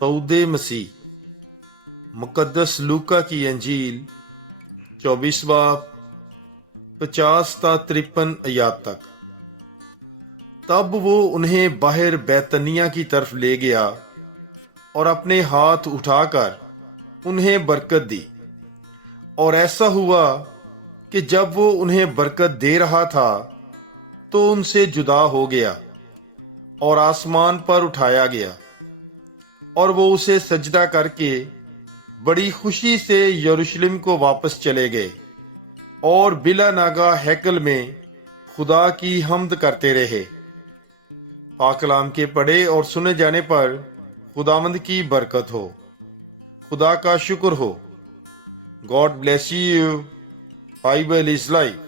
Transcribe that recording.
सऊद मसीह मुकद्दस लूका की अंजील 24वां 50 ता 53 आयात तक। तब वो उन्हें बाहर बैतनिया की तरफ ले गया और अपने हाथ उठाकर उन्हें बरकत दी। और ऐसा हुआ कि जब वो उन्हें बरकत दे रहा था तो उनसे जुदा हो गया और आसमान पर उठाया गया, और वो उसे सजदा करके बड़ी खुशी से यरूशलेम को वापस चले गए और बिला नागा हैकल में खुदा की हम्द करते रहे। पाकलाम के पढ़े और सुने जाने पर खुदावंद की बरकत हो। खुदा का शुक्र हो। God bless you. Bible is life.